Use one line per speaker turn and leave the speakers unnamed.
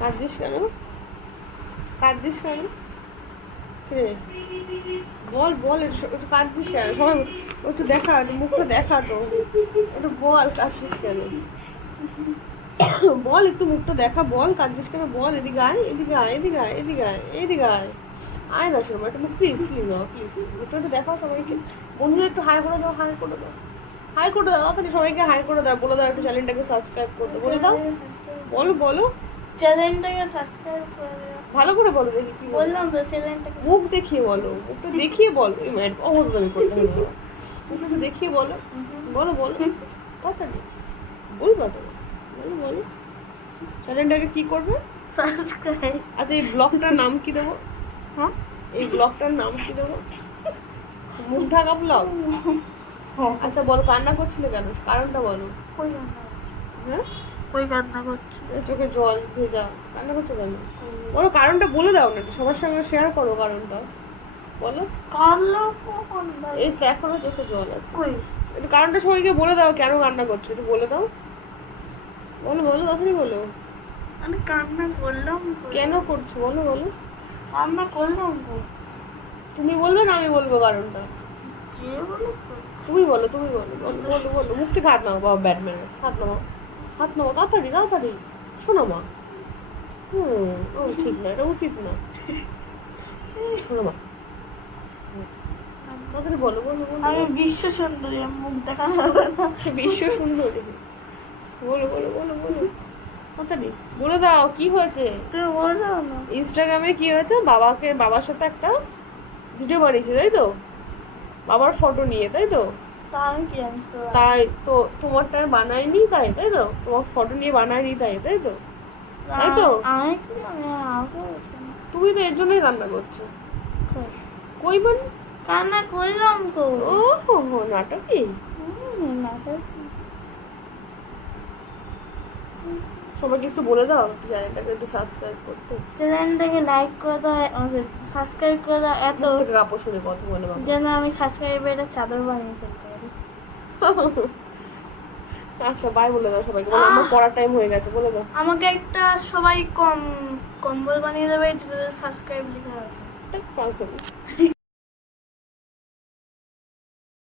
কাঁদছিস কেন? কাঁদছিস কেন? রে বল বল, একটু কাঁদছিস কেন? সবাই একটু দেখা, একটু মুখটা দেখা তো। একটু বল, কাঁদছিস কেন? বল, একটু মুখটা দেখা, বল, কাঁদছিস কেন? বল, এদিকে আয় এদিকে আয় এদিকে আয় এদিকে আয় এদিকে আয়। আয় না শোনো, একটু মুখ প্লিজ প্লিজ প্লিজ একটু একটু দেখাও সবাইকে। বন্ধুদের একটু হাই করে দাও হাই করে দাও। হাই করে দাও, তাহলে সবাইকে হাই করে দাও। বলে দাও একটু চ্যানেলটাকে সাবস্ক্রাইব করতে বলে দাও। বলো বলো।
চ্যানেলটাকে সাবস্ক্রাইব করে
ভালো করে বলো দেখি কি
বললাম তো চ্যানেলটাকে
মুখ দেখিয়ে বলো মুখটা দেখিয়ে বলো। এই ম্যাড অবধ আমি করতে হবে। মুখটা দেখিয়ে বলো। বলো বলো। তাড়াতাড়ি বলবা তো। বলো বলো। চ্যানেলটাকে কি করবে?
সাবস্ক্রাইব
আচ্ছা এই ব্লগটার নাম কি দেবো?
হ্যাঁ?
এই ব্লগটার নাম কি দেবো? মুখ ঢাকা ব্লগ? আচ্ছা বলো কান্না করছিলে কেন? কারণটা বলো। হ্যাঁ?
কই রান্না করছি।
চোখে জল ভেজা। কান্না করছ কেন? বলো কারণটা বলে দাও না সবার সঙ্গে শেয়ার করো কারণটা। বলো।
কখন
এই তো এখনও চোখে জল আছে। একটু কারণটা সবাইকে বলে দাও কেন কান্না করছ? একটু বলে দাও। বলো বলো তাড়াতাড়ি বলো।
আমি কান্না করলাম
কেন করছ? বলো বলো।
কান্না করলাম
তুমি বলবে না আমি বলব কারণটা। তুমি বলো তুমি বলো। বলো বলো বলো। মুখ থেকে হাত নাও বাবা ব্যাটম্যান হাত নাও হাত নাও তাড়াতাড়ি তাড়াতাড়ি। শোনো মা। হুম ও ঠিক না এটা উচিত না। শোনো মা। তাড়াতাড়ি বলো বলো
আমি বিশ্ব সুন্দরী মুখ দেখা
বিশ্ব সুন্দরী। বলো বলো বলো বলো। তাড়াতাড়ি বলে দাও কি হয়েছে?
তুমি বলো না।
ইনস্টাগ্রামে কি হয়েছে? বাবাকে বাবার সাথে একটা ভিডিও বানিয়েছে তাই তো? বাবার ফটো নিয়ে তাই তো? তাই তো তোমারটা বানায়নি তাই তাই তো? তোমার ফটো নিয়ে বানায়নি তাই তাই তো? তাই তো? তুমি তো এর জন্যই রান্না করছ।
কই?
বোন
কান্না করলাম তো।
ও হো
হুম, নাটক।
সবাইকে একটু বলে দাও চ্যানেলটাকে একটু সাবস্ক্রাইব করতে।
চ্যানেলটাকে লাইক করে দাও সাবস্ক্রাইব করে দাও এত
কাপড় সরে কথা বলে বাবা।
যেন আমি সাবস্ক্রাইবের একটা চাদর বানিয়ে ফেলতে পারি।
আচ্ছা বাই বলে দাও সবাইকে। বলে আমার পড়ার টাইম হয়ে গেছে বলে দাও।
আমাকে একটা সবাই কম কম্বল বানিয়ে দেবে সাবস্ক্রাইব লিখে আছে।